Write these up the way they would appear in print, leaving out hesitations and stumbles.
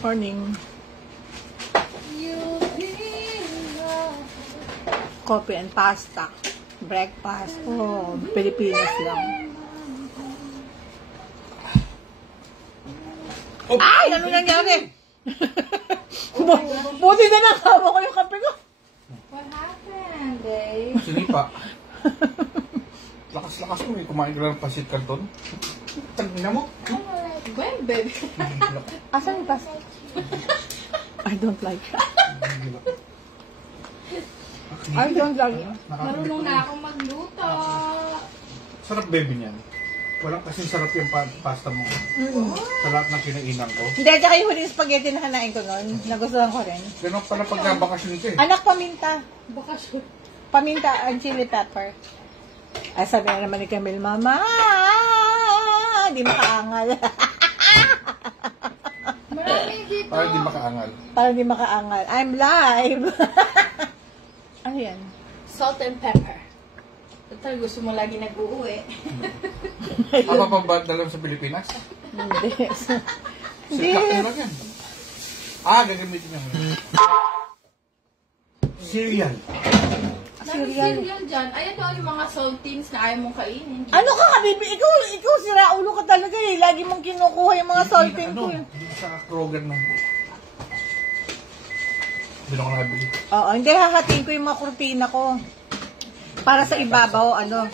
Morning. Coffee and pasta. Breakfast. Oh, Pilipinas lang. Oh. Ay! Ano nangyari? Buti na nakama ko yung kape ko. What happened, Dave? Sinipa. Lakas-lakas mo eh. Kumain ka lang ng pasit kanton. Tangina mo. When, baby? Asan yung pasta? I don't like it. I don't like it. Marunong na akong magluto. Sarap baby niyan. Walang kasing sarap yung pasta mo. Sa lahat ng kinainan ko. Hindi, tsaka yung huling spaghetti na hanain ko noon. Nagustuhan ko rin. Ganun pala pagkabakasyon ko eh. Anak, paminta. Bakasyon. Paminta and chili pepper. Ay, sabi na naman ni Camille, Mama, di makaangal. Marami dito. Para di makaangal. Parang di makaangal. I'm live. Ano yan? Salt and pepper. Total, gusto mo lagi nag-uuwi. Apa pa ba dalam sa Pilipinas? Hindi. Hindi. Lang yan. Ah, gagamitin niya mo. Cereal. Dami cereal dyan. Ayan doon yung mga saltines na ayaw mong kainin. Ano ka, Bibi? Ikaw sira ulo ka talaga eh. Lagi mong kinukuha yung mga salting ko. Sa Kroger na. Hindi ako nakabili. Oo, hindi hahatiin ko yung mga kurtina ko. Para sa ibabaw, ano.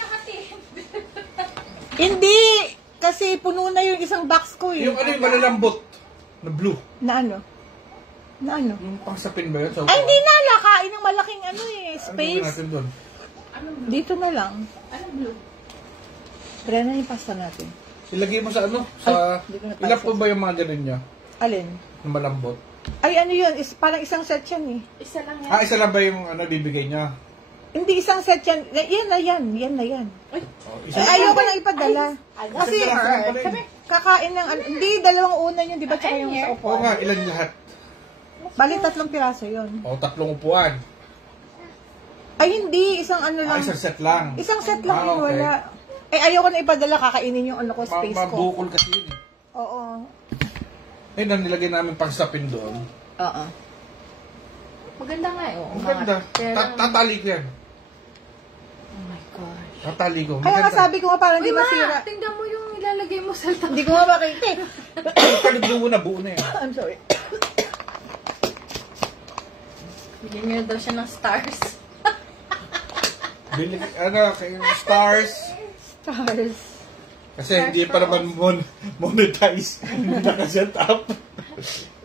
Hindi! Kasi puno na yung isang box ko eh. Yung ano yung malalambot na blue. Na ano? Na ano? Yung pangsapin ba yun? Sa Ay, hindi na! Lakain ng malaking ano eh. Ano Space. natin doon? Anong blue? Dito na lang. Anong blue? Brennan yung pasta natin. Ilagay mo sa ano? Sa... Ay, hindi ko na Ilan po process. ba yung mga ganun niya? Alin? Yung malambot? Ay, ano yun? Parang isang set yan eh. Isa lang yan. Ah, isa lang ba yung ano bibigay niya? Hindi isang set yan. Yan na yan. Yan na yan. Oh, Ay, ayoko na ipadala. Kasi, Isa lang pala sabi, yun. kakain ng, hindi, dalawang unan yun, di ba? Tsaka yung sa Oo upuan. nga, ilan lahat? Bali, 3 piraso yun. O, 3 upuan. Ay, hindi. Isang ano Ah, lang. isang set lang. Isang set lang Ah, yun, okay. wala. Eh, ayoko na ipadala, kakainin yung ano ko, space ko. Mabukol kasi yun eh. Oo. Eh, nang nilagay namin pangsapin doon. Oo. Maganda nga eh. Ang ganda. Tatali ko yan. Oh my gosh. Tatali ko. Kaya nga Maganda. sabi ko nga parang Uy, di masira. tingnan mo yung ilalagay mo sa Hindi ko nga makita eh. Kaluglo mo na, buo na yan. I'm sorry. Bigyan niyo daw siya ng stars. Bili, ano, kayo stars. Stars. Kasi hindi pa naman monetize. Hindi nakaset up.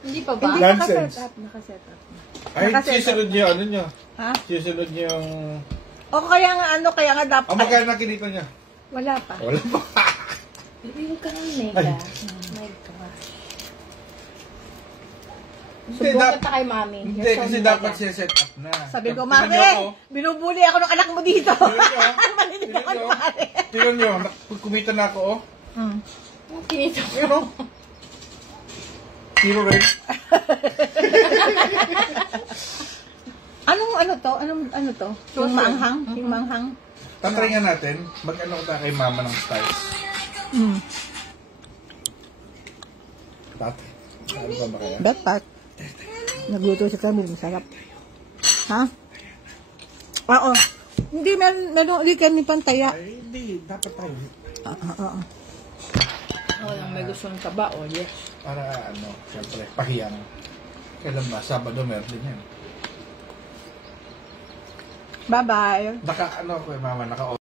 Hindi pa ba? Hindi Nonsense. nakaset up. Nakaset up. Ay, Nakaset up. sisunod niyo, ano niyo? Ha? Sisunod niyo yung... O kaya nga ano, kaya nga dapat. Ang magkano na kinita niya? Wala pa. Wala pa. Bibigyan ka ng mega. Ay. Oh my gosh. Hindi, Subukan ka kay mami. Hindi, You're so kasi mega. dapat siya-set up na. Sabi ko, Tingnan Mami, niyo ako. binubuli ako ng anak mo dito. Malinis Tingnan ako niyo. ng pare. Tingnan niyo, kumita na ako, oh. Kinito mo. Ayun, oh. Zero rin. Anong ano to? Anong ano to? Yung maanghang? Yung maanghang? Tatry nga natin, mag-ano ko tayo kay mama ng stars. Tatry. Ano ba kaya? Dapat. Nagluto si Camille, masarap. Ha? Oo. Hindi, meron ulit kami pantaya. Ay, hindi. Dapat tayo. Oo. Walang may gusto ng taba, oh yes. Para, ano, siyempre, pahiyang. Kailan ba? Sabado, meron din yan. Bye-bye. Naka, ano ko, mama, naka